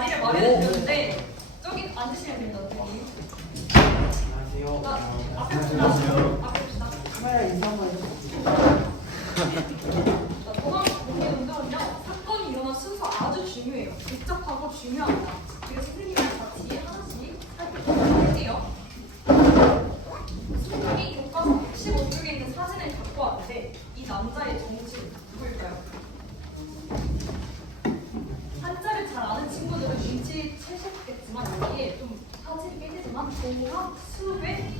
자리를 마련해드렸는데 저기 앉으시면 됩니다. 여기. 안녕하세요. 앞에 봅시다. 앞에 봅시다. 카메라 인사만 도망 공개 운동은요 사건이 일어난 순서 아주 중요해요. 복잡하고 중요합니다. 그래서 선생님이랑 같이 하나씩 살펴볼게요. 수능이 교과서 115쪽에 있는 사진을 갖고 왔는데 이 남자의 정체는 누구일까요? 한자를 잘 아는 친구들은 눈치채셨겠지만 여기에 좀 사진이 깨지지만 동학 수배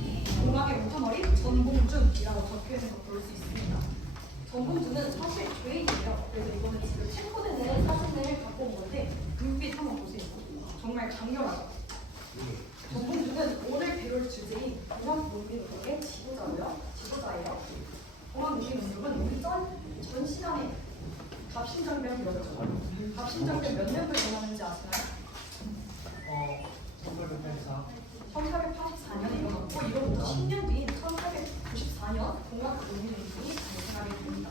동학의 우두머리 전봉준이라고 적혀있는 걸 볼 수 있습니다. 전봉준은 사실 죄인이에요. 그래서 이거는 지금 체포되는 사진을 갖고 온 건데 눈빛 한번 보세요. 정말 강렬하죠. 전봉준은 오늘 배울 주제인 동학농민운동의 지도자예요. 동학농민운동은 우리 전 시간에 갑신정변 배웠죠. 갑신정변 몇 년도에 일어났는지 아시나요? 1884년에 일어났고 이로부터 10년 뒤인 1894년 동학농민운동이 발생하게 됩니다.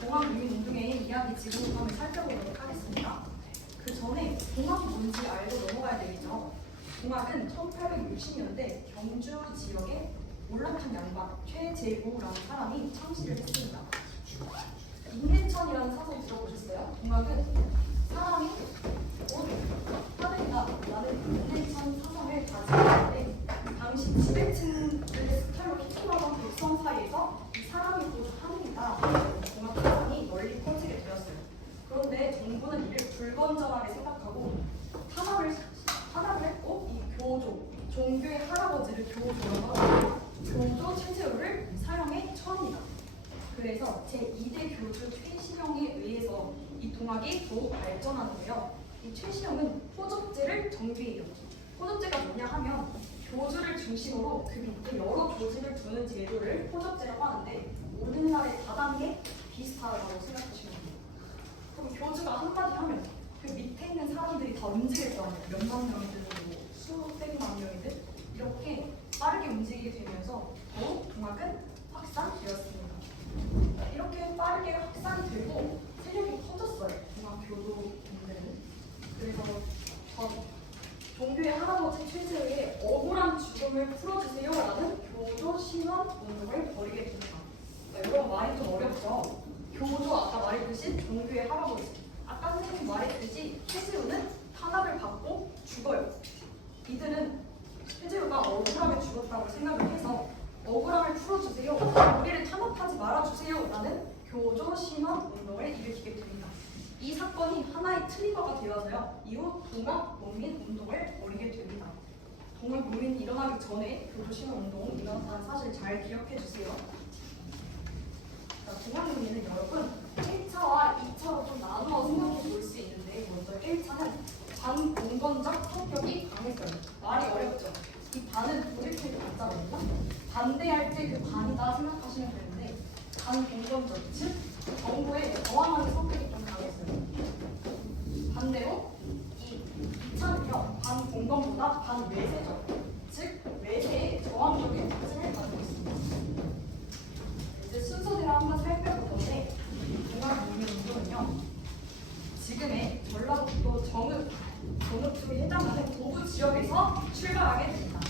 동학농민운동의 이야기 지금 한번 살펴보도록 하겠습니다. 그 전에 동학이 뭔지 알고 넘어가야 되겠죠. 동학은 1860년대 경주 지역에 몰락한 양반 최재우라는 사람이 창시를 했습니다. 임대천이라는 사설 들어보셨어요? 동학은 사람이 하늘이다 라는 임대천 사상을 가지고 있는데 당시 지배층들의 스타일로 히트하던 백성 사이에서 이 사람이 보조 하늘이다 라는 동학 사상이 널리 퍼지게 되었어요. 그런데 정부는 이를 불건전하게 생각하고 탄압을 했고 이 교조, 종교의 할아버지를 교조라고 하고 교조 최재우를 사형에 처합니다. 그래서 제2대 교주 최시형에 의해서 이 동학이 더욱 발전하는데요. 이 최시형은 호접제를 정비해요. 호접제가 뭐냐 하면 교주를 중심으로 그 밑에 여러 교주를 두는 제도를 호접제라고 하는데 오늘날의 다단계 비슷하다고 생각하시면 돼요. 그럼 교주가 한마디 하면 그 밑에 있는 사람들이 다 움직일 거 아니에요. 몇만 명이든 뭐 수백만 명이든 이렇게 빠르게 움직이게 되면서 더욱 동학은 확산되었습니다. 이렇게 빠르게 확산이 되고 세력이 커졌어요. 동학교도들은. 그래서 종교의 할아버지 최재우의 억울한 죽음을 풀어주세요 라는 교조 신원 운동을 벌이게 됩니다. 이런 말이 좀 어렵죠. 교조 아까 말했듯이 종교의 할아버지. 아까 선생님 말했듯이 최재우는 탄압을 받고 죽어요. 이들은 최재우가 억울하게 죽었다고 생각을 해서 억울함을 풀어주세요. 우리를 탄압하지 말아주세요. 라는 교조 신원 운동을 일으키게 됩니다. 이 사건이 하나의 트리거가 되어서요. 이후 동학농민 운동을 벌이게 됩니다. 동학농민이 일어나기 전에 교조 신원 운동이 일어났다는 사실 잘 기억해 주세요. 동학농민은 여러분 1차와 2차로 좀 나누어 생각해 볼 수 있는데 먼저 1차는 반공건적 성격이 강했어요. 말이 어렵죠. 이 반은 돌이킬 반자거든요. 반대할 때 그 반이다 생각하시면 되는데 반공건적, 즉 정부에 저항하는 성격이 좀 강했어요. 반대로 이 2차는요. 반공건보다 반외세죠. 즉 외세에 저항적인 특징을 가지고 있습니다. 이제 순서대로 한번 살펴볼 건데 동학농민운동은요. 지금의 전라북도 전읍 쪽에 해당하는 도부 지역에서 출발하게 됩니다.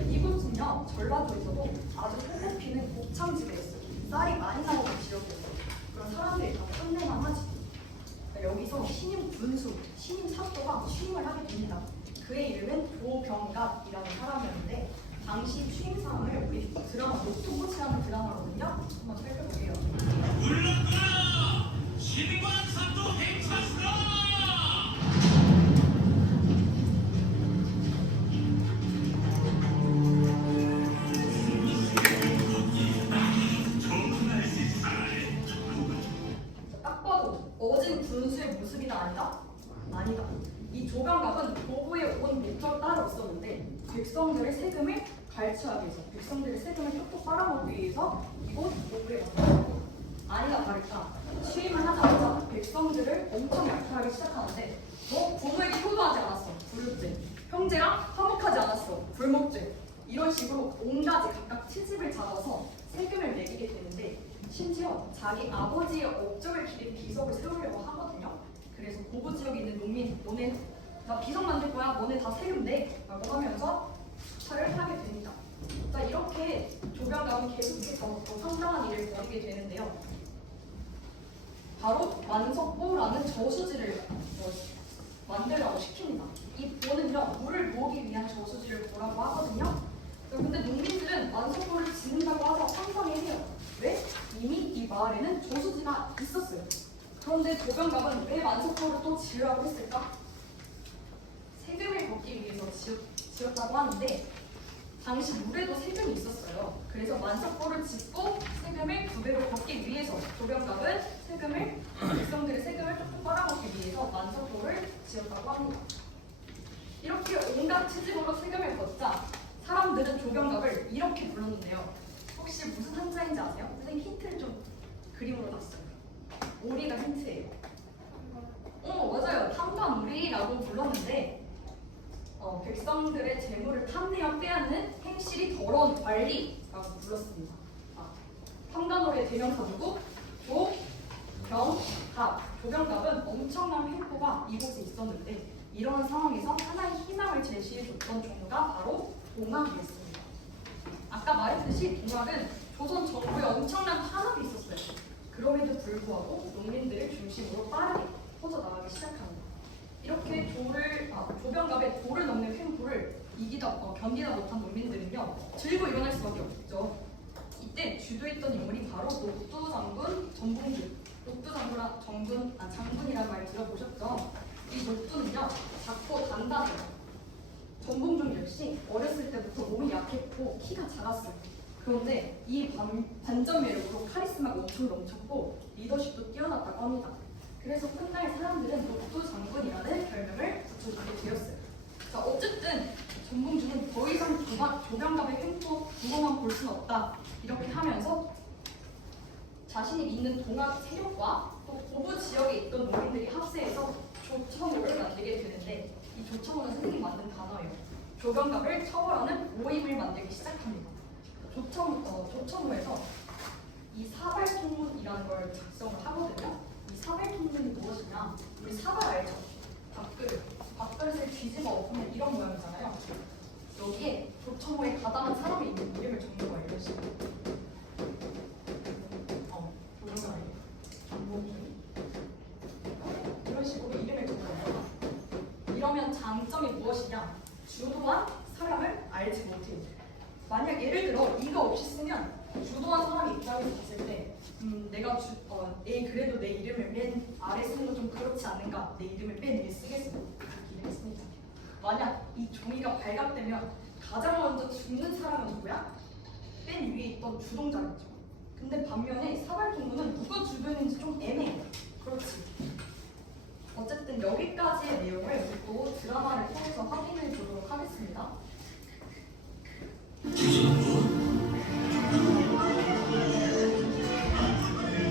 이곳은요 전라도에서도 아주 흙을 피는 곡창지대였어요. 쌀이 많이 나오는 지역이었어요. 그런 사람들이 다 혼내만 하지. 여기서 신임 군수, 신임 사또가 취임을 하게 됩니다. 그의 이름은 도병갑이라는 사람이었는데 당시 취임 사항을 우리 드라마 녹두꽃이라는 드라마거든요. 한번 살펴볼게요. 물러거라! 신관 사또 행차수라! 딱 봐도 어진 군수의 모습이나 아니다? 아니다. 이 조강갑은 도부에 온 목적 따로 있었는데 백성들의 세금을 갈취하기 위해서, 백성들의 세금을 톡톡 빨아먹기 위해서 이곳 도부에 왔다. 아니나 다를까 취임을 하자마자 백성들을 엄청 약탈하기 시작하는데 부모에게 효도하지 않았어. 불육죄. 형제랑 화목하지 않았어. 불목죄. 이런 식으로 온가지 각각 트집을 잡아서 세금을 매기게 되는데 심지어 자기 아버지의 업적을 기린 비석을 세우려고 하거든요. 그래서 고부 지역에 있는 농민 너네 나 비석 만들 거야. 너네 다 세금 내. 라고 하면서 차를 하게 됩니다. 자, 이렇게 조병감은 계속해서 더 상당한 일을 벌이게 되는데요. 바로 만석보라는 저수지를 만들라고 시킵니다. 이 보는요, 물을 모으기 위한 저수지를 보라고 하거든요. 근데 농민들은 만석보를 짓는다고 하자 상상해요. 왜? 이미 이 마을에는 저수지가 있었어요. 그런데 조병감은 왜 만석보를 또 지으라고 했을까? 세금을 걷기 위해서 지었다고 하는데 당시 물에도 세금이 있었어요. 그래서 만석보를 짓고 세금을 2배로 걷기 위해서 조병감은 백성들의 세금을 조금 빨아먹기 위해서 만석보를 지었다고 합니다. 이렇게 온갖 채집으로 세금을 걷자 사람들은 조병감을 이렇게 불렀는데요. 혹시 무슨 한자인지 아세요? 선생님 힌트를 좀 그림으로 놨어요. 오리가 힌트예요. 맞아요. 탐관오리라고 불렀는데 백성들의 재물을 탐내어 빼앗는 행실이 더러운 관리라고 불렀습니다. 탐관오리의 대명사 누구? 조병갑은 엄청난 횡포가 이곳에 있었는데 이러한 상황에서 하나의 희망을 제시해줬던 종류가 바로 동학이었습니다. 아까 말했듯이 동학은 조선 정부에 엄청난 탄압이 있었어요. 그럼에도 불구하고 농민들을 중심으로 빠르게 퍼져나가기 시작합니다. 이렇게 조병갑의 도를 넘는 횡포를 견디다 못한 농민들은요, 들고 일어날 수밖에 없죠. 이때 주도했던 인물이 바로 녹두 장군 전봉준. 녹두 장군이란 말 들어보셨죠? 이 녹두는요, 작고 단단해요. 전봉준 역시 어렸을 때부터 몸이 약했고 키가 작았어요. 그런데 이 반전 매력으로 카리스마가 엄청 넘쳤고 리더십도 뛰어났다고 합니다. 그래서 끝날 사람들은 녹두 장군이라는 별명을 붙여주게 되었어요. 자, 어쨌든 전봉준은 더 이상 조병갑의 횡포 두고만 볼 수는 없다. 이렇게 하면서 자신이 믿는 동학 세력과 또 고부 지역에 있던 농민들이 합세해서 조청호를 만들게 되는데 이 조청호는 선생님이 만든 단어예요. 조병갑을 처벌하는 모임을 만들기 시작합니다. 조청호에서 이 사발통문이라는 걸 작성을 하거든요. 이 사발통문이 무엇이냐? 우리 사발 알죠? 밥그릇을 뒤집어 엎으면 이런 모양이잖아요. 여기에 조청호에 가담한 사람이 있는 이름을 적는 거예요. 이런 식으로. 이런 식으로 이름을 적는 거예요. 이러면 장점이 무엇이냐? 주도한 사람을 알지 못해요. 만약 예를 들어 이가 없이 쓰면 주도한 사람이 입장에서 봤을 때 그래도 내 이름을 맨 아래 쓰는 건 좀 그렇지 않는가? 내 이름을 맨 위에 쓰겠어. 이렇게 했습니다. 만약 이 종이가 발각되면 가장 먼저 죽는 사람은 누구야? 맨 위에 있던 주동자겠죠. 근데 반면에 사발통문은 누가 주변인지 좀 애매해요. 그렇지. 어쨌든 여기까지의 내용을 또 드라마를 통해서 확인해 보도록 하겠습니다.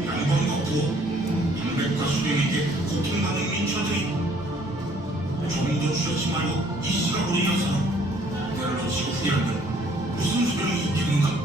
양봉 먹고 인백과 수령에게 고통받는 민초들이 좀더 주저치 말고 이 시각으로 이어서 내를 놓치고 후회하면 무슨 소용이 있겠는가?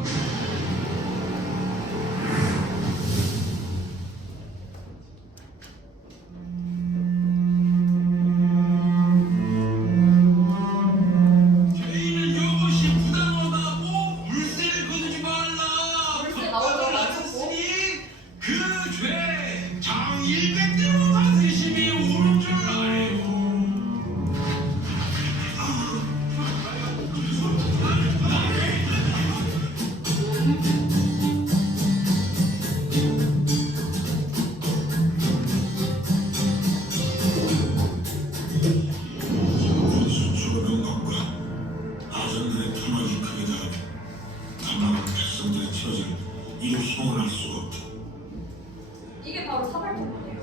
이게 바로 사발통문이에요.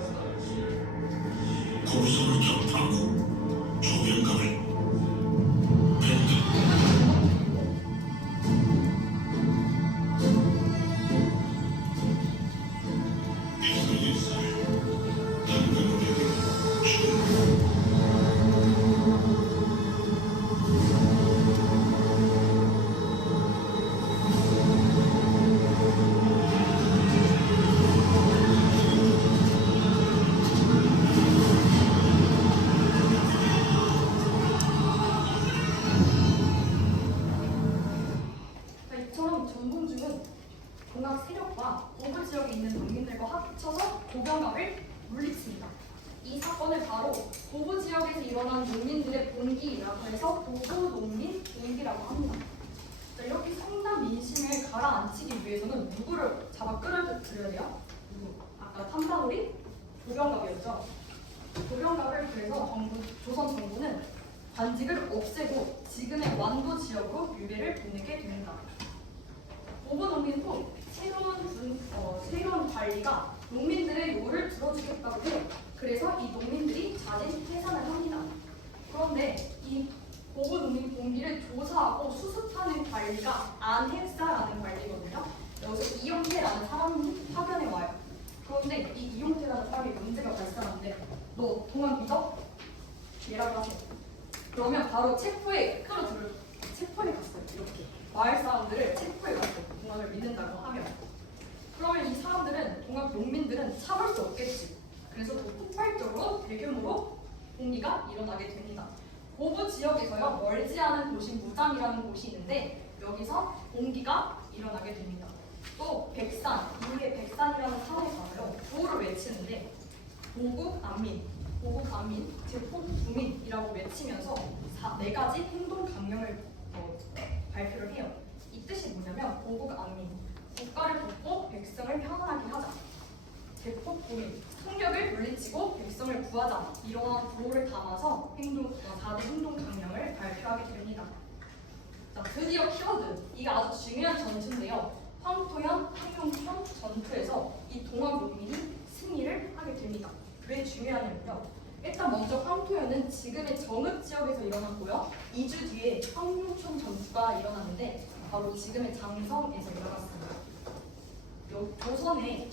고소를 접하고 조병갑을 뺀다. 고부 지역에서 일어난 농민들의 봉기라고 해서 고부 농민 봉기라고 합니다. 자, 이렇게 성남 민심을 가라앉히기 위해서는 누구를 잡아 끌어들여야 돼요? 아까 탐방우리 도병갑이었죠. 도병갑을 그래서 조선 정부는 관직을 없애고 지금의 완도 지역으로 유배를 보내게 됩니다. 고부 농민도 새로운 관리가 농민들의 요를 들어주겠다고 해요. 그래서 이 농민들이 자진 해산을 합니다. 그런데 이 고부 농민 봉기를 조사하고 수습하는 관리가 안핵사라는 관리거든요. 여기서 이용태라는 사람이 파견에 와요. 그런데 이 이용태라는 사람이 문제가 발생하는데 너 동안 믿어? 얘라고 하세요. 그러면 바로 체포에 갔어요. 이렇게 마을 사람들을 체포해 갔어요. 동학을 믿는다고 하면. 그러면 이 사람들은 동학 농민들은 참을 수 없겠지. 그래서 더 폭발적으로 대규모로 봉기가 일어나게 됩니다. 고부 지역에서요 멀지 않은 곳이 무장이라는 곳이 있는데 여기서 봉기가 일어나게 됩니다. 또 백산, 이후에 백산이라는 산에 가서요 구호를 외치는데 보국안민, 제폭부민이라고 외치면서 4가지 행동 강령을 발표를 해요. 이 뜻이 뭐냐면 보국안민, 국가를 돕고 백성을 평안하게 하자. 제폭부민, 폭력을 물리치고 백성을 구하자. 이러한 구호를 담아서 4대 행동 강령을 발표하게 됩니다. 자, 드디어 키워드. 이게 아주 중요한 전투인데요. 황토현, 황룡천 전투에서 이 동학 농민이 승리를 하게 됩니다. 왜 중요하냐면요. 일단 먼저 황토현은 지금의 정읍 지역에서 일어났고요. 2주 뒤에 황룡천 전투가 일어났는데 바로 지금의 장성에서 일어났습니다. 조선에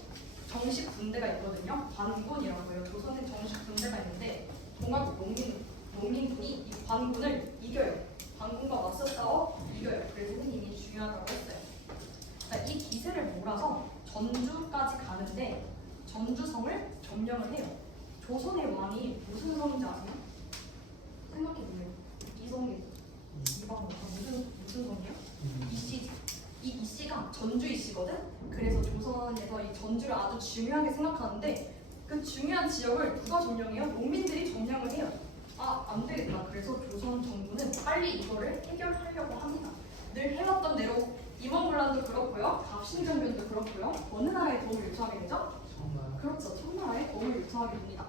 정식 군대가 있거든요. 관군이라고 해요. 조선에 정식 군대가 있는데 동학 농민군이 이 관군을 이겨요. 관군과 맞서 싸워 이겨요. 그래서 선생님이 중요하다고 했어요. 자, 이 기세를 몰아서 전주까지 가는데 전주성을 점령을 해요. 조선의 왕이 무슨 성인지 아세요? 생각해보세요. 이성계, 이방원 무슨 성이에요? 이씨지. 이 이씨가 전주 이씨거든. 그래서 조선에서 이 전주를 아주 중요하게 생각하는데 그 중요한 지역을 누가 점령해요? 농민들이 점령을 해요. 아, 안 되겠다. 그래서 조선 정부는 빨리 이거를 해결하려고 합니다. 늘 해왔던 대로 임원군란도 그렇고요, 갑신정변도 그렇고요. 어느 나라에 도움을 요청하게 되죠? 그렇죠. 청나라에 도움을 요청하게 됩니다.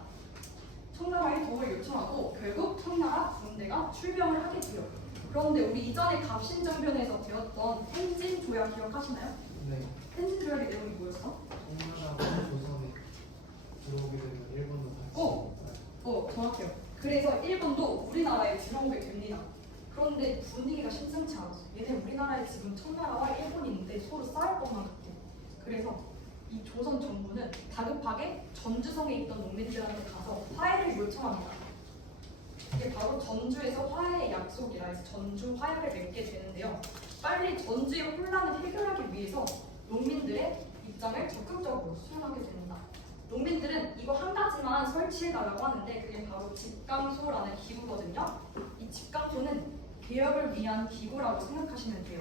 청나라에 도움을 요청하고 결국 청나라 군대가 출병을 하게 돼요. 그런데 우리 이전에 갑신정변에서 배웠던 텐진 조약 기억하시나요? 네. 텐진 조약의 내용이 뭐였어? 청나라가 조선에 들어오게 되면 일본도 같이. 정확해요. 그래서 일본도 우리나라에 들어오게 됩니다. 그런데 분위기가 심상치 않았어. 얘네 우리나라에 지금 청나라와 일본이 있는데 서로 싸울 것만 같아. 그래서 이 조선 정부는 다급하게 전주성에 있던 농민들한테 가서 화해를 요청합니다. 이게 바로 전주에서 화해의 약속이라 해서 전주 화약을 맺게 되는데요. 빨리 전주의 혼란을 해결하기 위해서 농민들의 입장을 적극적으로 수용하게 됩니다. 농민들은 이거 한 가지만 설치해달라고 하는데 그게 바로 집강소라는 기구거든요. 이 집강소는 개혁을 위한 기구라고 생각하시면 돼요.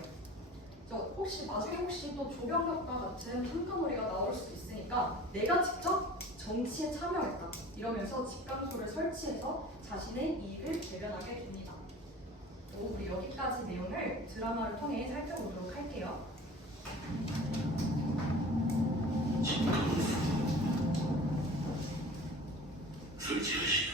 나중에 혹시 또 조병갑과 같은 한간놀이가 나올 수도 있으니까 내가 직접 정치에 참여했다 이러면서 집강소를 설치해서 자신의 이익을 대변하게 됩니다. 우리 여기까지 내용을 드라마를 통해 살펴보도록 할게요. 설치하시오.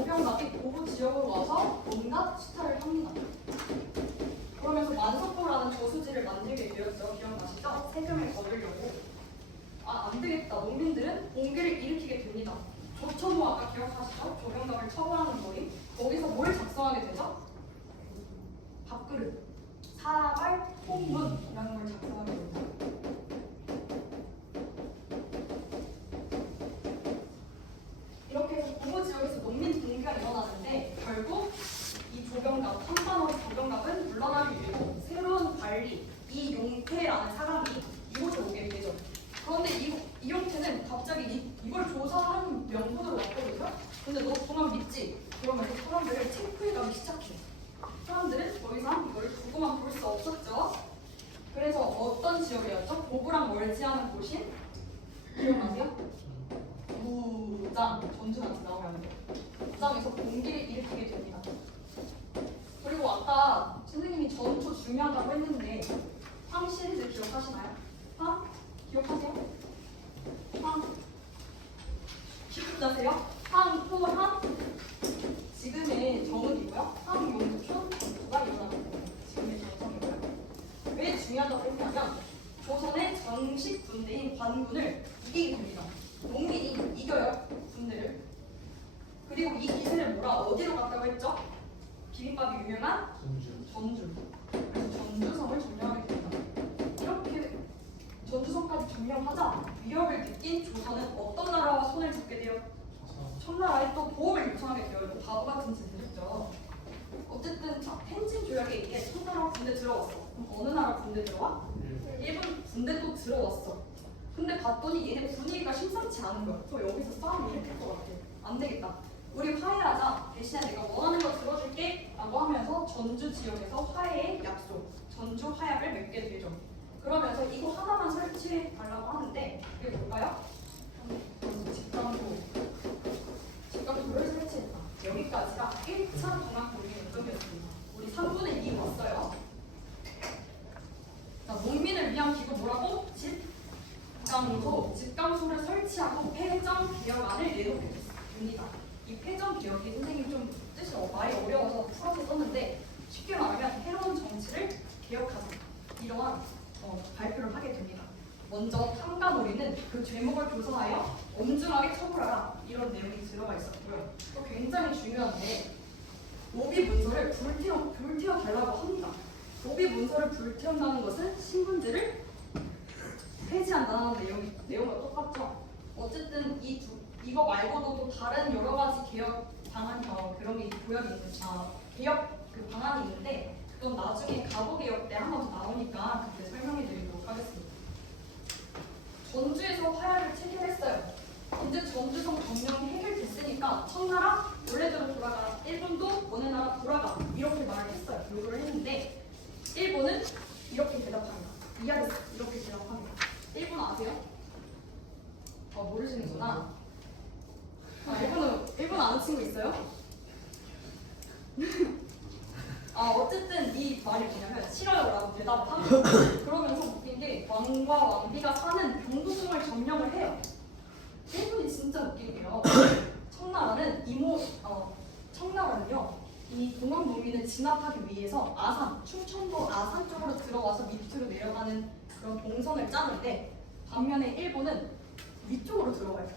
조병갑이 도부 지역으로 와서 온갖 수탈을 합니다. 그러면서 만석호라는 저수지를 만들게 되었죠. 기억나시죠? 세금을 거두려고. 안 되겠다. 농민들은 봉기를 일으키게 됩니다. 조천호 아까 기억하시죠? 조병갑을 처벌하는 거리. 거기서 뭘 작성하게 되죠? 밥그릇, 사발, 통문이라는 걸 작성하게 됩니다. 이렇게 해서 도부 지역에서 농민 봉기가 일어나는데 결국 이 조병갑, 한반도의 조병갑은 물러나기 위해 새로운 관리 이용태라는 사람이 이곳에 오게 되죠. 그런데 이용태는 갑자기 이걸 조사하는 명분으로 왔거든요. 근데 너 동안 믿지? 그러면서 사람들을 체크해가기 시작해. 사람들은 더 이상 이걸 두고만 볼 수 없었죠. 그래서 어떤 지역이었죠? 도부랑 멀지 않은 곳인 기억나세요? 무장, 전주한테 나오면 안 돼요. 무장에서 봉기를 일으키게 됩니다. 그리고 아까 선생님이 전투 중요하다고 했는데 황 시리즈 기억하시나요? 황? 기억하세요? 황? 기억나세요? 황, 호, 황? 지금의 정읍이고요. 황, 용춘, 전투가 일어나는 거예요. 지금의 전성이고요. 왜 중요하다고 했냐면 조선의 정식 군대인 관군을 이기게 됩니다. 농민이 이겨요, 군대를. 그리고 이 기세를 몰아 어디로 갔다고 했죠? 비빔밥이 유명한 전주. 그래서 전주성을 점령하게 됩니다. 이렇게 전주성까지 점령하자 위협을 느낀 조선은 어떤 나라와 손을 잡게 돼요? 청나라에 또 도움을 요청하게 돼요. 이거 바보 같은 짓을 했죠. 어쨌든 자, 텐진 조약에 의해 청나라 군대 들어왔어. 그럼 어느 나라 군대 들어와? 일본 군대 또 들어왔어. 근데 봤더니 얘네 분위기가 심상치 않은 거야. 저 여기서 싸움 일으킬 것 같아. 안 되겠다. 우리 화해하자. 대신에 내가 원하는 거 들어줄게 라고 하면서 전주 지역에서 화해의 약속, 전주 화약을 맺게 되죠. 그러면서 이거 하나만 설치해 달라고 하는데 이게 뭘까요? 집강도를 설치했다. 여기까지가 1차 동학농민 운동이었습니다. 우리 3분의 2 왔어요. 자, 농민을 위한 기구 뭐라고? 집강소를 설치하고 폐정 개혁안을 내놓게 됩니다. 이 폐정 개혁이 선생님 좀 뜻이 많이 어려워서 풀어서 썼는데 쉽게 말하면 새로운 정치를 개혁하자 이러한 발표를 하게 됩니다. 먼저 탐관오리는 그 죄목을 조사하여 엄중하게 처벌하라 이런 내용이 들어가 있었고요. 또 굉장히 중요한데 오비 문서를 불태워 달라고 합니다. 오비 문서를 불태운다는 것은 신분제를 폐지한다는 내용과 똑같죠. 어쨌든 이거 말고도 또 다른 여러 가지 개혁 방안 그런 게 조약이 있는 개혁 그 방안이 있는데 그건 나중에 가보 개혁 때 한 번 더 나오니까 그때 설명해드리도록 하겠습니다. 전주에서 화약을 체결했어요. 이제 전주성 점령이 해결됐으니까 청나라 원래대로 돌아가, 일본도 너네 나라 돌아가 이렇게 말을 했어요. 요구를 했는데 일본은 이렇게 대답합니다. 이해됐어? 이렇게 대답합니다. 일본 아세요? 모르시는구나. 일본 아는 친구 있어요? 어쨌든 이 말이 뭐냐면 싫어요라고 대답을 합니다. 그러면서 웃긴 게 왕과 왕비가 사는 경부궁을 점령을 해요. 일본이 진짜 웃긴 게요. 청나라는요 이 동학농민을 진압하기 위해서 아산, 충청도 아산 쪽으로 들어와서 밑으로 내려가는 그런 동선을 짜는데 반면에 일본은 위쪽으로 들어가요.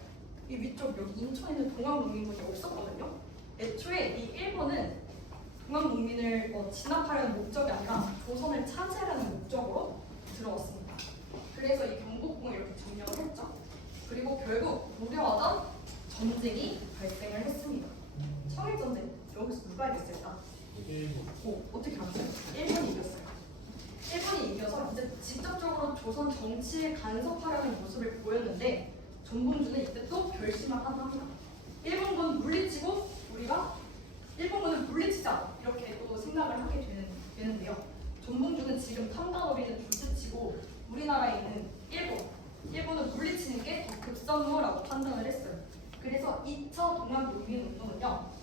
이 위쪽 여기 인천에 있는 동학농민군이 없었거든요. 애초에 이 일본은 동학농민을 진압하려는 목적이 아니라 조선을 차지하려는 목적으로 들어왔습니다. 그래서 이 경복궁을 이렇게 점령을 했죠. 그리고 결국 우려하던 전쟁이 발생을 했습니다. 청일전쟁 여기서 누가 이겼을까? 어떻게 알았어요? 일본이 이겼어요. 일본이 이겨서 이제 직접적으로 조선 정치에 간섭하려는 모습을 보였는데 전봉주는 이때 또 결심을 합니다. 일본군 물리치고 우리가 일본군을 물리치자 이렇게 또 생각을 하게 되는데요. 전봉주는 지금 탐관오리는 둘째치고 우리나라에 있는 일본을 물리치는 게 더 급선무라고 판단을 했어요. 그래서 2차 동학농민운동은요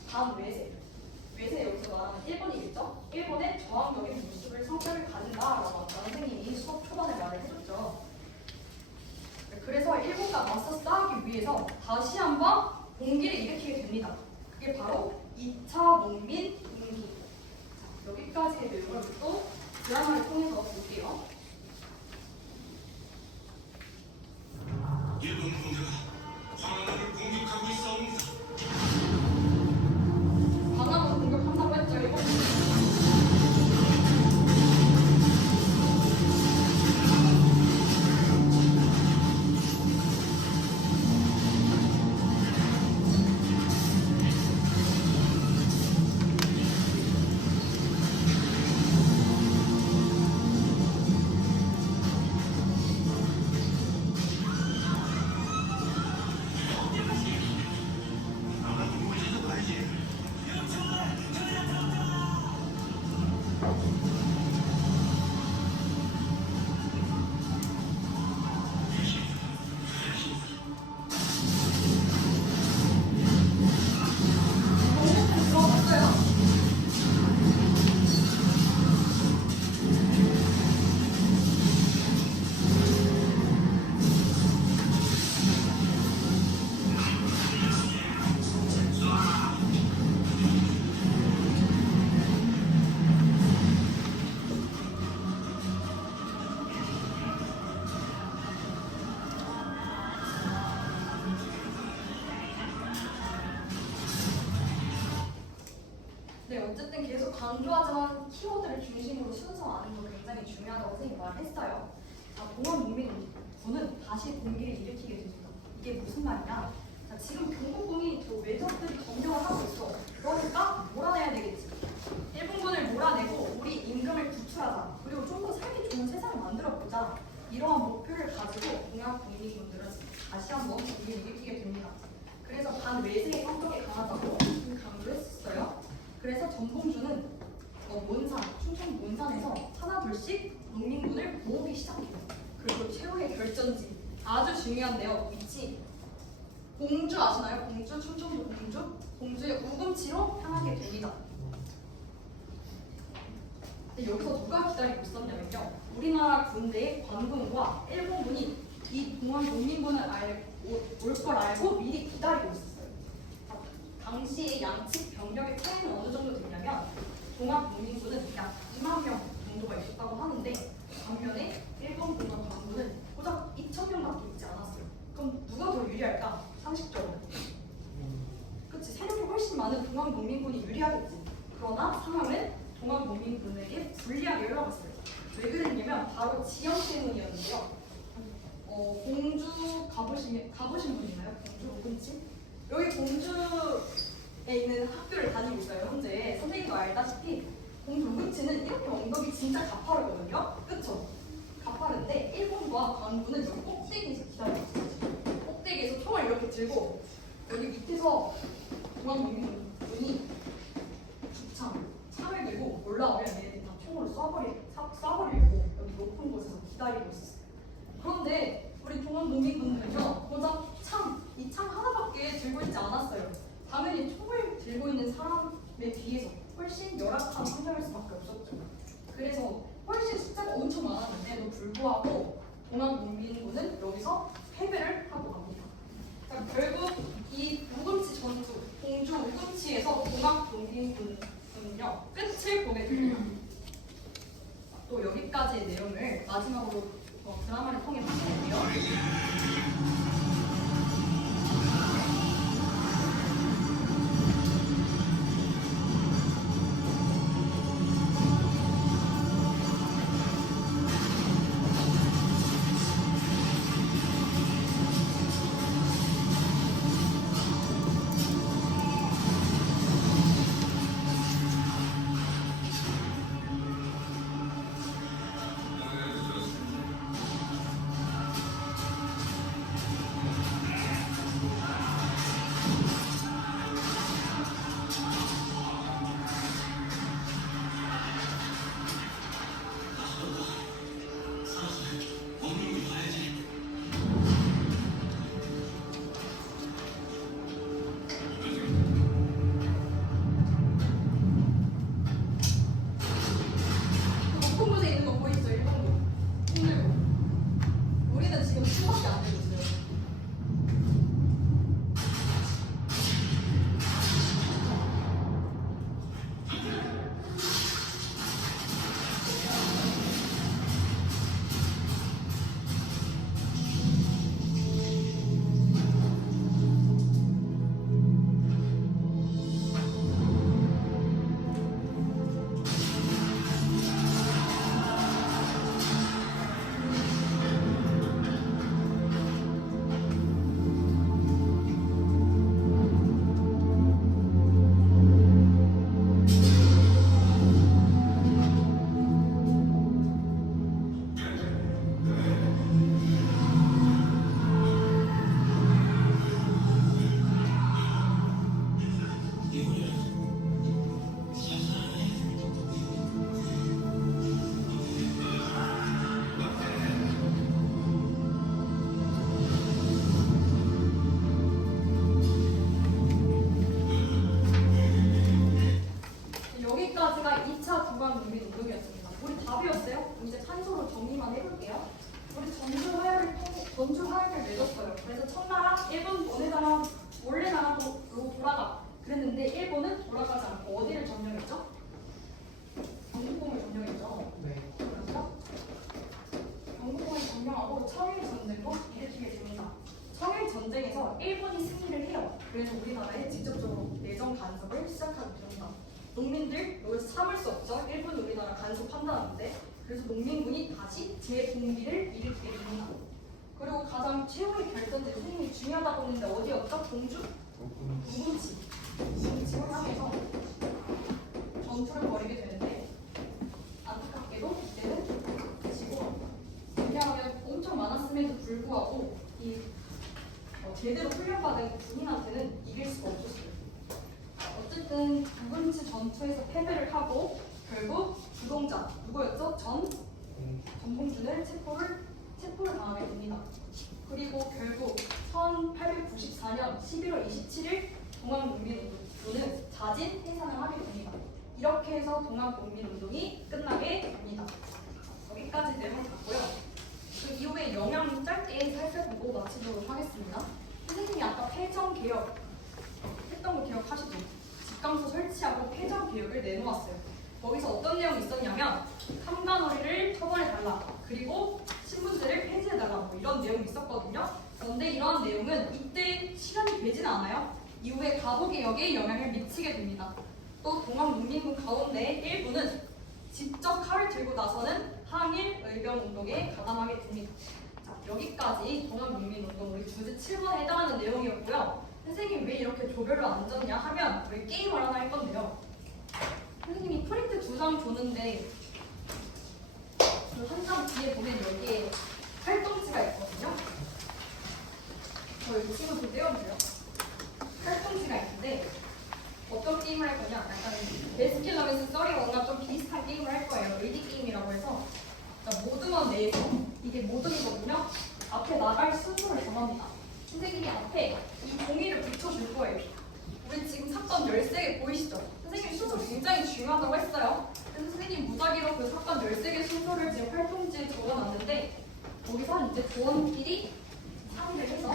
외세 여기서 말하는 일본이겠죠? 일본의 저항적인 모습을 성격을 가진다라고 아까 선생님이 수업 초반에 말을 해줬죠. 그래서 일본과 맞서 싸우기 위해서 다시 한번 봉기를 일으키게 됩니다. 그게 바로 2차 농민 분기. 자, 여기까지의 내용을 또 드라마를 통해서 볼게요. 일본 군대가 광화문을 공격하고 있사옵니다. 광화문 공격한다고 했죠, 일본. 나가 공을 찾아봐야지. 공격은 들어갔어요. 네, 어쨌든 계속 강조하지만 키워드를 중심으로 순서하는 거 굉장히 중요하다고 선생님이 말했어요. 자, 공원농민군은 다시 공기를 일으키게 됩니다. 이게 무슨 말이냐? 자, 지금 경복궁이 저 외적들이 점령을 하고 있어. 그러니까 몰아내야 되겠지. 일본군을 몰아내고 우리 임금을 구출하자. 그리고 좀 더 살기 좋은 세상을 만들어보자. 이러한 목표를 가지고 동학국민군들은 다시 한번 공기를 일으키게 됩니다. 그래서 반외세의 성격이 강하다고 강조했었어요. 그래서 전봉주는 몬산, 충청 몬산에서 하나둘씩 농민군을 모으기 시작해요. 그리고 최후의 결전지, 아주 중요한데요. 위치, 공주 아시나요? 공주, 충청도 공주? 공주의 우금치로 향하게 됩니다. 근데 여기서 누가 기다리고 있었냐면요. 우리나라 군대의 관군과 일본군이 이 동원 농민군을 올 걸 알고 미리 기다리고 있었어요. 당시의 양측 병력의 차이는 어느 정도 됐냐면 동학농민군은 약 2만 명 정도가 있었다고 하는데 반면에 일본 공화 관군은 고작 2,000명밖에 있지 않았어요. 그럼 누가 더 유리할까? 상식적으로. 그치, 세력이 훨씬 많은 동학농민군이 유리하겠지. 그러나 상황은 동학농민군에게 불리하게 흘러갔어요. 왜 그랬냐면 바로 지형 때문이었는데요. 공주 가보신 분 있나요? 공주 우금치? 여기 공주에 있는 학교를 다니고 있어요. 현재 선생님도 알다시피 공주 우금치는 이렇게 언덕이 진짜 가파르거든요. 그쵸? 가파른데 일본과 관군은 여기 꼭대기에서 기다리고 있어요. 꼭대기에서 총을 이렇게 들고 여기 밑에서 동학농민군이 창을 들고 올라오면 얘네들이 다 총으로 쏴버리려고 여기 높은 곳에서 기다리고 있었어요. 그런데 우리 동학농민군은요, 고작 이 창 하나밖에 들고 있지 않았어요. 당연히 총을 들고 있는 사람에 비해서 훨씬 열악한 환경일 수밖에 없었죠. 그래서 훨씬 숫자가 엄청 많았는데도 불구하고 동학농민군은 여기서 패배를 하고 갑니다. 자, 결국 이 우금치 전투, 공주 우금치에서 동학농민군은요 끝을 보게 됩니다. 또 여기까지의 내용을 마지막으로 드라마를 통해 봤는데요. 시작하게 됩니다. 농민들 여기서 참을 수 없죠. 일본 우리나라 간섭한다는데 그래서 농민군이 다시 재봉기를 일으키게 됩니다. 그리고 가장 최후의 결전지 선생님이 중요하다고 했는데 어디였죠? 공주? 누군지 지원을 하면서 전투를 벌이게 되는데 안타깝게도 이때는 지고 왜냐하면 엄청 많았음에도 불구하고 이 제대로 훈련받은 군인한테는 이길 수가 없었어요. 어쨌든 두번째 전투에서 패배를 하고 결국 주동자 누구였죠? 전봉준을 체포를 당하게 됩니다. 그리고 결국 1894년 11월 27일 동학농민운동은 자진 해산을 하게 됩니다. 이렇게 해서 동학농민운동이 끝나게 됩니다. 여기까지 내용 봤고요. 그 이후에 영향 짧게 살펴보고 마치도록 하겠습니다. 선생님이 아까 폐정개혁 했던 거 기억하시죠? 집강소 설치하고 폐정개혁을 내놓았어요. 거기서 어떤 내용이 있었냐면 삼관오리를 처벌해달라, 그리고 신분제를 폐지해달라, 뭐 이런 내용이 있었거든요. 그런데 이러한 내용은 이때 실현이 되지는 않아요. 이후에 가보개혁에 영향을 미치게 됩니다. 또 동학농민군 가운데 일부는 직접 칼을 들고 나서는 항일 의병운동에 가담하게 됩니다. 자, 여기까지 동학농민운동 우리 주제 7번에 해당하는 내용이었고요. 선생님 왜 이렇게 조별로 앉았냐 하면 우리 게임을 하나 할 건데요. 선생님이 프린트 2장 줬는데 그 한 장 뒤에 보면 여기에 활동지가 있거든요. 여기 친구들 떼어주세요. 활동지가 있는데 어떤 게임을 할 거냐? 약간 베스킨라빈스 썰이거나 좀 비슷한 게임을 할 거예요. 의디 게임이라고 해서 모드먼 내에서 이게 모드이거든요. 앞에 나갈 순서를 정합니다. 선생님이 앞에 이 종이를 붙여줄 거예요. 우리 지금 사건 13개 보이시죠? 선생님 순서 굉장히 중요하다고 했어요. 그래서 선생님 무작위로 그 사건 13개 순서를 지금 활동지에 적어놨는데 거기서 이제 조원끼리 상의를 해서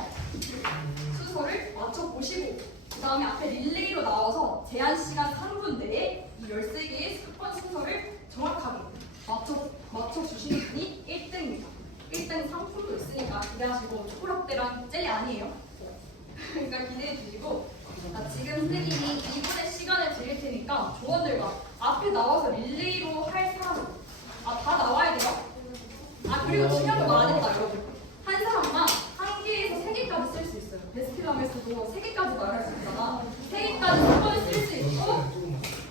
순서를 맞춰보시고 그 다음에 앞에 릴레이로 나와서 제한 시간 3분 내에 이 13개의 사건 순서를 정확하게 맞춰주시는 분이 1등입니다. 1등 상품도 있으니까 기대하시고 초콜릿대랑 젤리 아니에요. 그러니까 기대해 주시고 지금 선생님이 2분의 시간을 드릴 테니까 조원들과 앞에 나와서 릴레이로 할 사람 다 나와야 돼요. 그리고 중요한 거 안 했다 여러분. 한 사람만 한 개에서 3개까지 쓸 수 있어요. 베스킨라빈스도 3개까지 말할 수 있잖아. 3개까지 한 번에 쓸 수 있고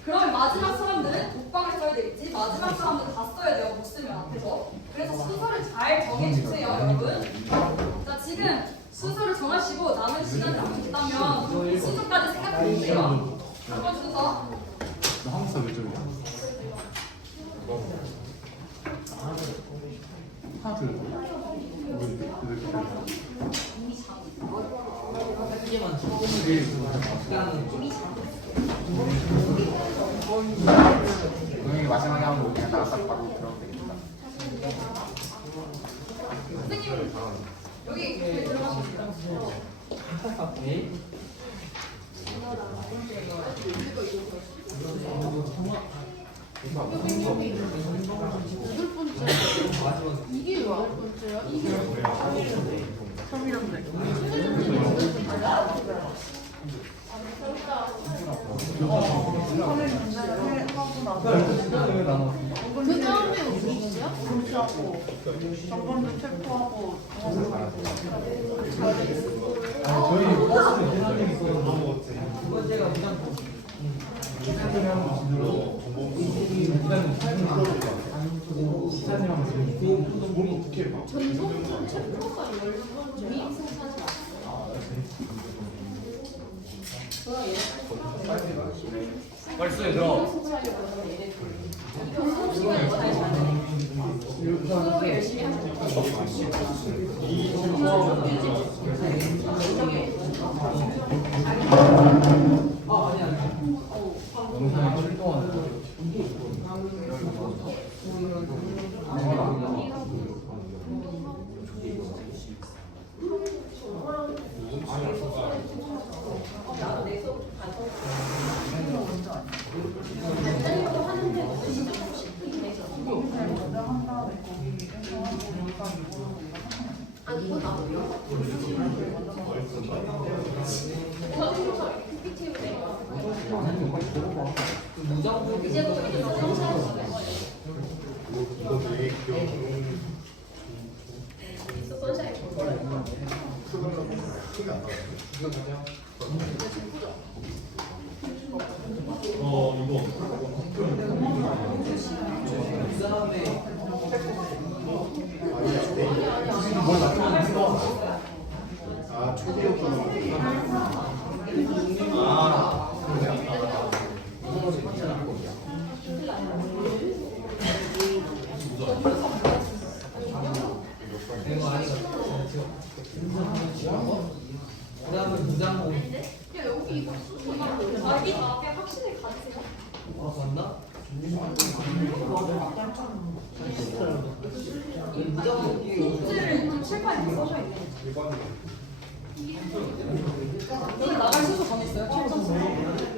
그러면 마지막 사람들은 독방을 써야 되겠지. 마지막 사람들은 다 써야 돼요. 못 쓰면 앞에서. 그래서 순서를 잘 정해주세요 여러분. 자 지금 순서를 정하시고 남은 시간이 좀 있다면 순서까지 생각해주세요. 1번 순서 나 한국 사람 몇 점이야? 하나 둘. 동영이 마지막에 하면 우리가 나갔다 바로 들어가면 되겠다. 선생님 여기 들어가시면 돼요. 이게 왜 8번째야? 이게 그 다음에 우리지야? 전번도 체포하고 저희 버스는 대상이 있어서 두 번째가 그냥 전통적 체포가 10번째야? 벌써 얘들아. 경고시간에 잘 자네. 수업을 열심히 하죠. 영상에 출동하는 아니 이건 나도요. PPT로 내 이제부터 이제 선샤인 이거 되게 귀여워. 있어 선샤인 볼 거래. 티가 안 나. 아, 초기호기. 그다음은 무장공. 야 여기 이거 자기 앞에 확실히 가세요. 맞나? 문제를 좀 칠판에 써져 있네. 여기 나갈 수도 정했어요. 7.4.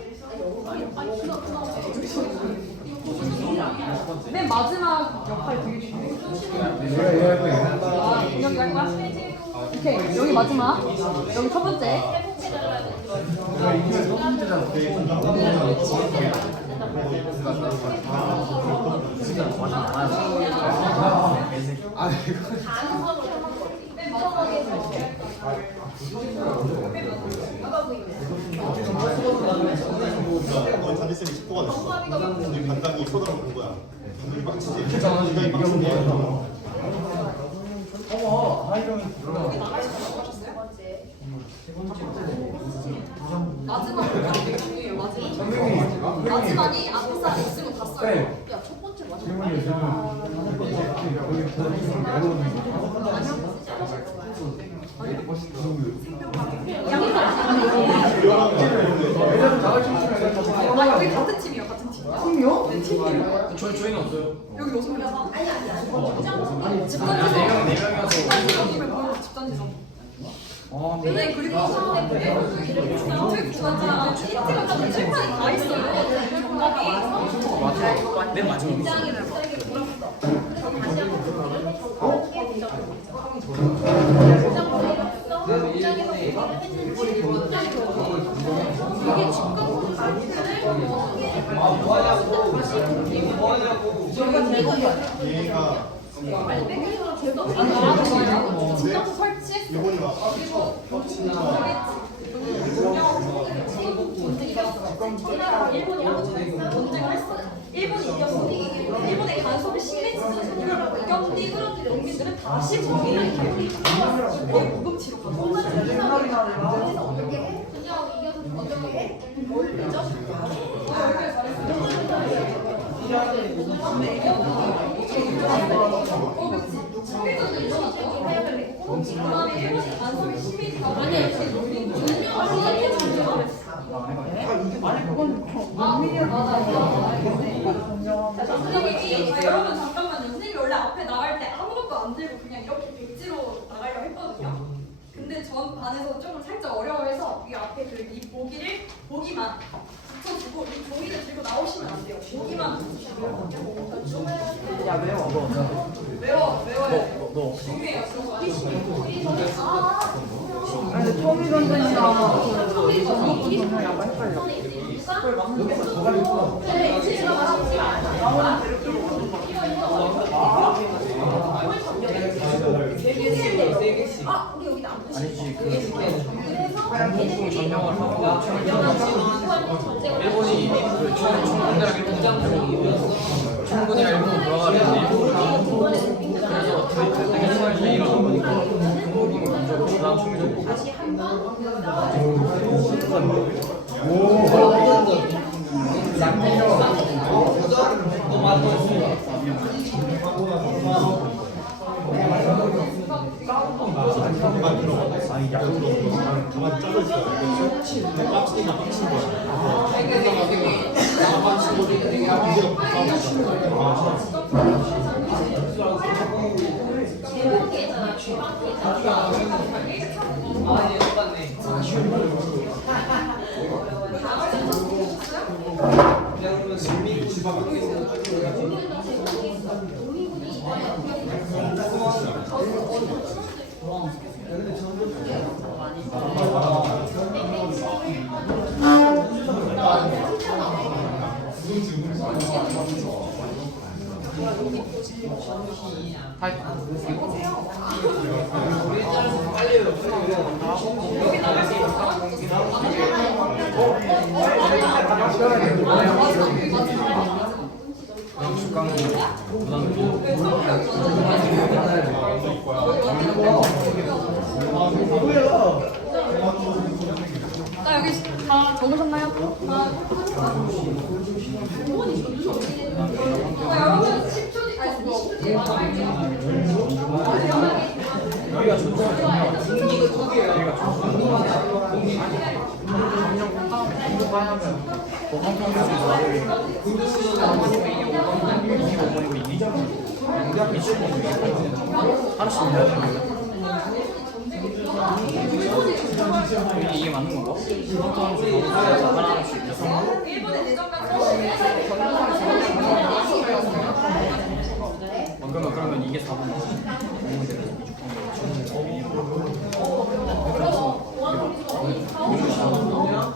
맨 마지막 역할 되게 중요해. 아, 공연기 할 거야? 오케이, 여기 마지막. 여기 첫 번째. 맨 마지막에서 넌 자기쌤이 식구가 됐어. 근데 간단히 소다로 본 거야. 눈이 빡치지. 굉장히 빡치지. 어머, 하이령이 마지막 역할이 되게 중요해요. 마지막. 마지막이 앞에 사람 있으면 다 써요. 야첫 번째 맞아. 질문이요, 아, 여기 같은 팀이에요. 같은 팀. 팀이요? 네, 팀이에요. 저희는 없어요. 여기 요즘 그래서 네 집단지성. 명이어서. 집단지성님을 보여줘. 집단지성. 네, 그리고 저희 구간장 힌트가 좀 칠판에 다 있어요. 정답이. 맨 마지막. 이게 직관 카드를 뭐하냐고. 뭐하냐고. 얘가 진짜 설치? 이번에 막 전쟁을 했어. 일본이 이겼어. 일본의 간섭을 심해지면서 이겼니 농민들은 다시 전쟁을 거의 무금치로 갔어. 그냥 이겨서 어떻게 뭘 내죠? 청일전도 일어났죠. 그다음에 일본이 간섭이 심해지다 보니 중요한 전쟁을 했어. 선생님이 여러분 잠깐만요. 선생님이 원래 앞에 나갈 때 아무것도 안 들고 그냥 이렇게 백지로 나가려고 했거든요. 근데 전 반에서 조금 살짝 어려워해서 이 앞에 그 이 보기만 붙여주고 이 종이를 들고 나오시면 안 돼요. 보기만 붙여주세요. 외워야 돼요. 중요해요. 아니 통일 전쟁이랑 통일 전쟁이 약간 헷갈려. 아 우리 여기 안 아니지 한국 전형을 하고 일본이 그 총군이랑 일본 장군이 총군이랑 일본 돌아가는데 일본이 그래서 되게 수월해서 일어난 거니까 한국이 먼저 그다음 총리도 다시 한번 또 맞았습니다. 아니 야구로 가만히 쪄져 있어. 근데 빡치니까 빡친 거야. 제목이잖아. 제목이잖아. 아 이제 똑같네. 그냥 그러면 아 자 여기 다 적으셨나요? 여러분 10초 뒤 아니 20초 뒤에 이게 맞는 건가? 일본의 내정과 그러면 이게 4번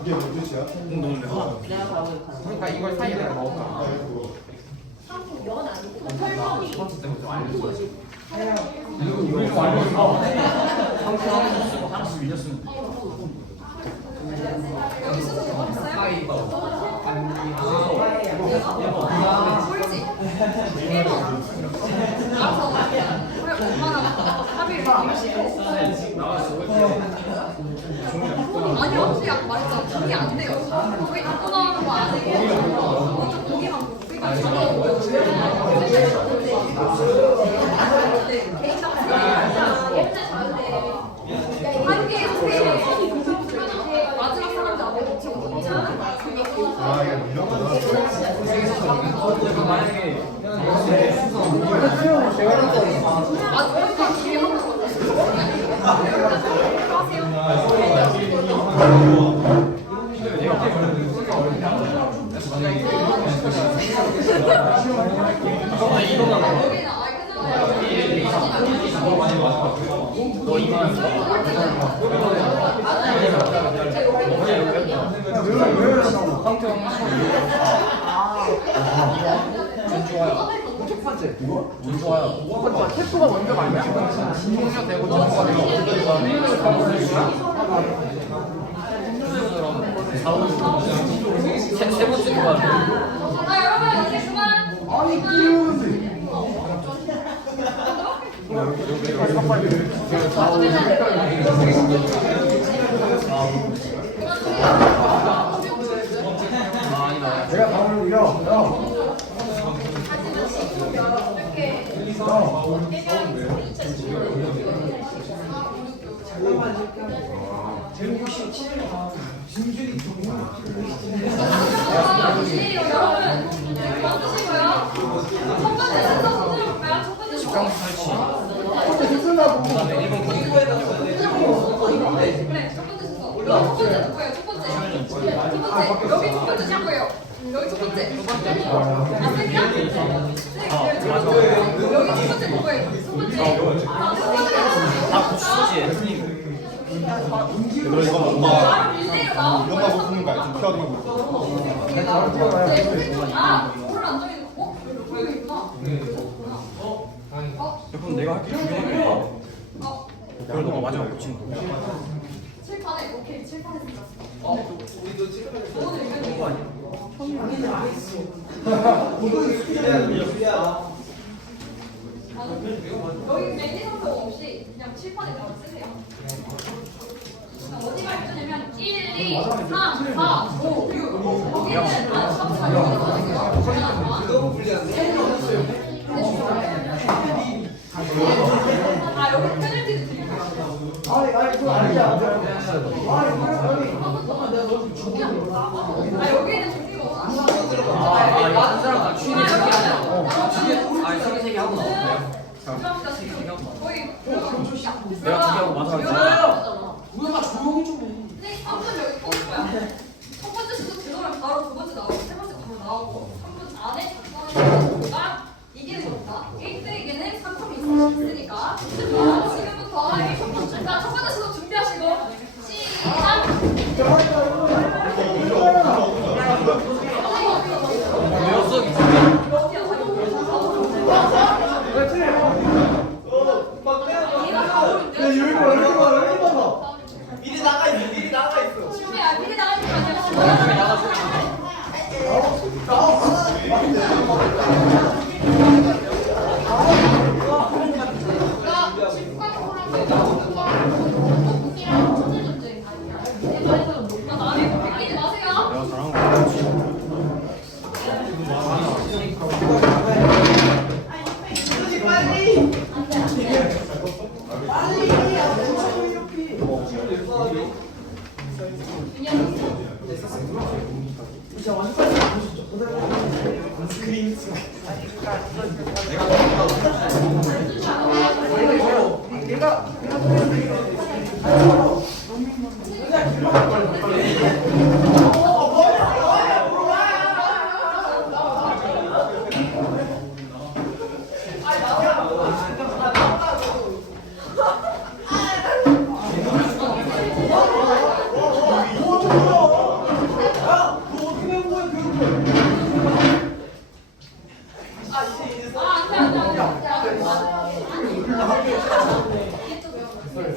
이게 몇 뜻이야? 그러니까 이걸 사이에 넣을까? 여기 수서 적었어요? 꼴찌 1번 나와서 엄마랑 합의를 아니 어떻게 아까 말했잖아 그게 안 돼요 거기 갖고 나오는 거 아니고 먼저 고기만 우리가 마지막 사람 잡고 지금 아 이거 이런 거다. 셰프가 먼저가 아니야? 동료 되고 셰프가 되고 세 번째 거 같아. 자 여러분 이제 그만 아니 끼우는데. 내가 방을 울려. 여기 첫 번째 할 거예요. 여기 첫 번째. 안 됐냐? 네, 여기 첫 번째 누구예요? 첫 번째. 얘들아 이거 엄마 바로 밀대로 나와. 이런 거 보는 거 알지? 피하는 거. 아, 오늘 안 정해져. 여기 있구나. 그럼 내가 할게. 그걸 너가 마지막 붙이는 거야. 칠판에 오케이 칠판에 생겼어. 오늘 이거 그거 아니야? 여기 매기 선택 없이 그냥 칠판에 바로 쓰세요. 어디가 있냐면 1, 2, 3, 4, 5, 6 거기는 안 아 여기 페널티도 드릴게요. 아 여기는 종이가 없어. 한 사람 추리 세개 하고 나왔어요. 감사합니다. 거의 내가 두 개 하고 마지막에 우영아 조용히 좀 해. 네, 3분 여기 뽑을 거야. 첫 번째 시도 들어오면 바로 두 번째 나오고 세 번째 바로 나오고 3분 안에 작성하는 거가 이기는 겁니다. 1등에게는 상품이 있으니까 지금부터 첫 번째 시도 준비하시고 시작!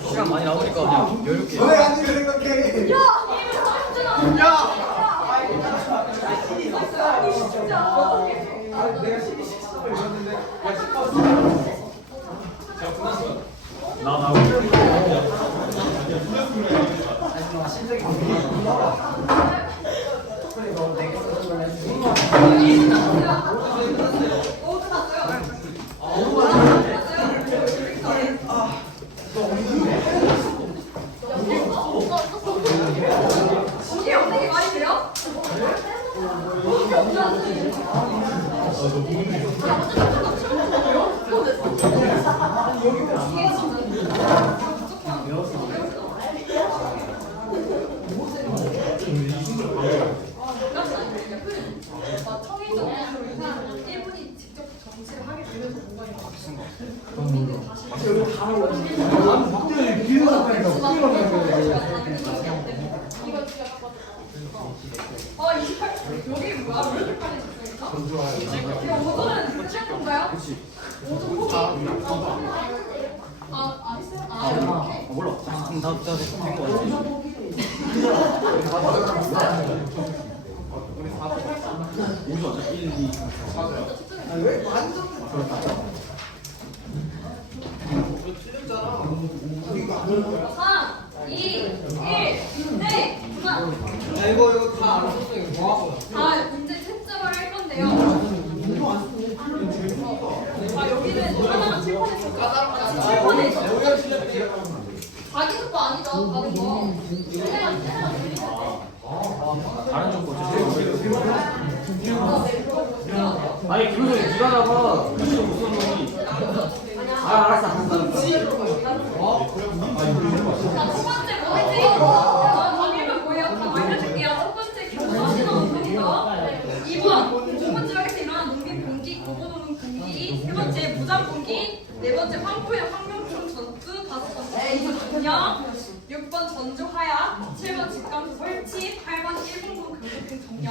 시간 많이 남으니까 그냥 여유롭게. 왜안 되게 생각해? 내가 12시 읽었는데 이게 없는 게 말이 돼요? 청일적으로 일본이 직접 정치를 하게 되면서 뭔가 국민들 다시 이거 진짜 28. 여기 뭐야? 왜 이렇게 빨리 적혀있어? 이거 오도는 끝난 건가요? 오도 포기? 이렇게? 몰라. 지금 다된거 같아. 삼, 이, 일, 네, 그만. 이거 다 알았어. 이거 뭐 자, 문제 채점을 할 건데요. 아, 여기는 하나가 7번에 있었죠? 7번에 있었죠? 자기 속도 아니죠, 다른 거. 다른 쪽 거죠. 아니 그러면 일하다가 글씨도 못 쓰는 놈이. 알았어. 자, 첫 번째 뭐지? 정의는 뭐예요? 다 알려줄게요. 첫 번째 교도시 나오는 거니까. 2번 두 번째 학에서 일어난 농민 공기, 고고노는 공기. 세 번째 무장 공기. 네 번째 황포의 황명충 전투. 다섯 번째 전투 점령. 6번 전주 하약. 7번 직감수 설치. 8번 일본군 강제징 점령.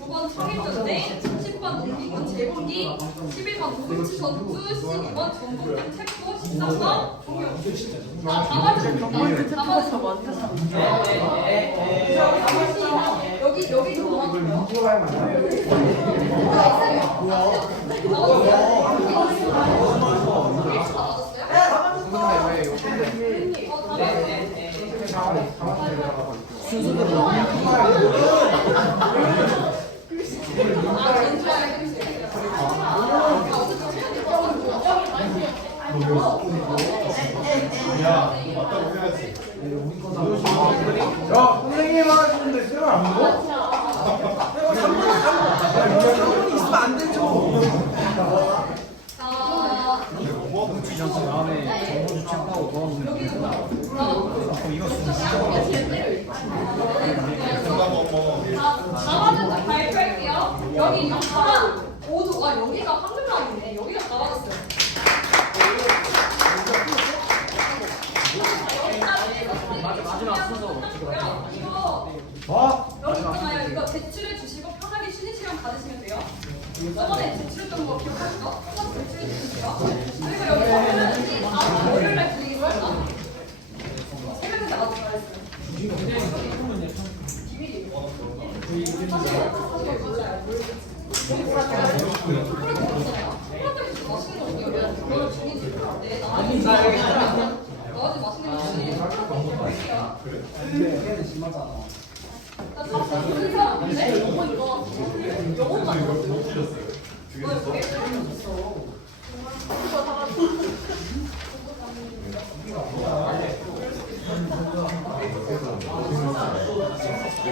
9번 청일전쟁. 10번 농민군 재공기. 11번 도금치 전투. 12번 전공장 체포. 13번 종료. 자, 다 맞으셨습니다. 다 맞으셨습니다. 여기 좀 넣어주세요. 야, 너 맞다고 해야지. 야, 선생님 하시는데 시간 안 먹어? 이거 있으면 안 되죠. 다음에 정보주 체크하고 도와주면 다 맞은 발표할게요. 여기 6번 5도. 와, 여기가 한글날이네. 여기가 다 맞았어요. 마지막 순서 이거 뭐? 여기 있잖아요. 이거 제출해 주시고 편하게 쉬는 시간 가지시면 돼요. 저번에 제출했던 거 기억하시죠? 한번 제출해 주세요. 그리고 여기 서면이 다 월요일날 드리기로 했다. 새벽인데 아주 잘했어요. 비밀이에요. 사실 맞아요. 프로젝트 맛있는 거 어디 요리하는 거 중이지? 네, 나한테 맛있는 거 중이지. 얘는 심하잖아. 나 사실 그 사람인데 너무 이거 영어만 들었어. 이거 되게 재밌었어. 이거 다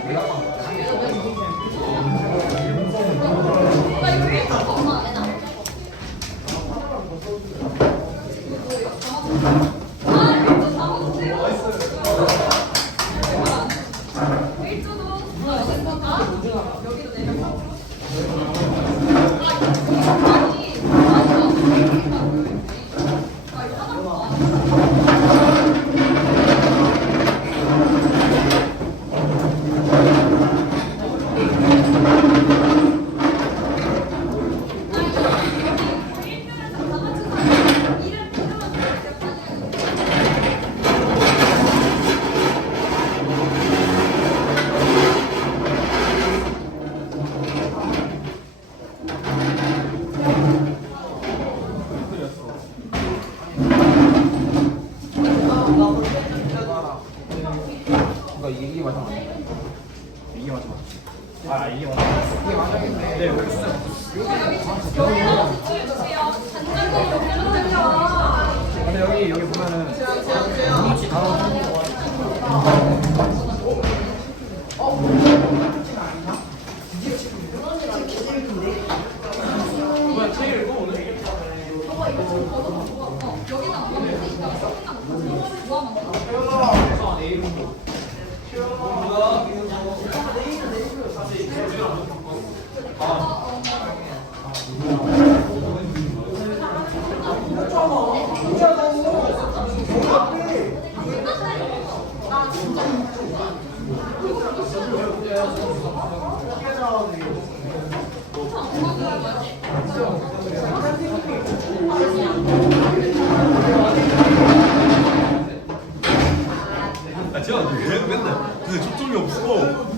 내가 네, 여기 진짜 여기랑 지출해주세요. 단장님 여기로 달려. 근데 여기 보면은 뭐야 책 읽어 오늘? 여기다 모아놓으니까 여기다 모아놓고. 아 제가 왜 맨날 근데 초점이 없어.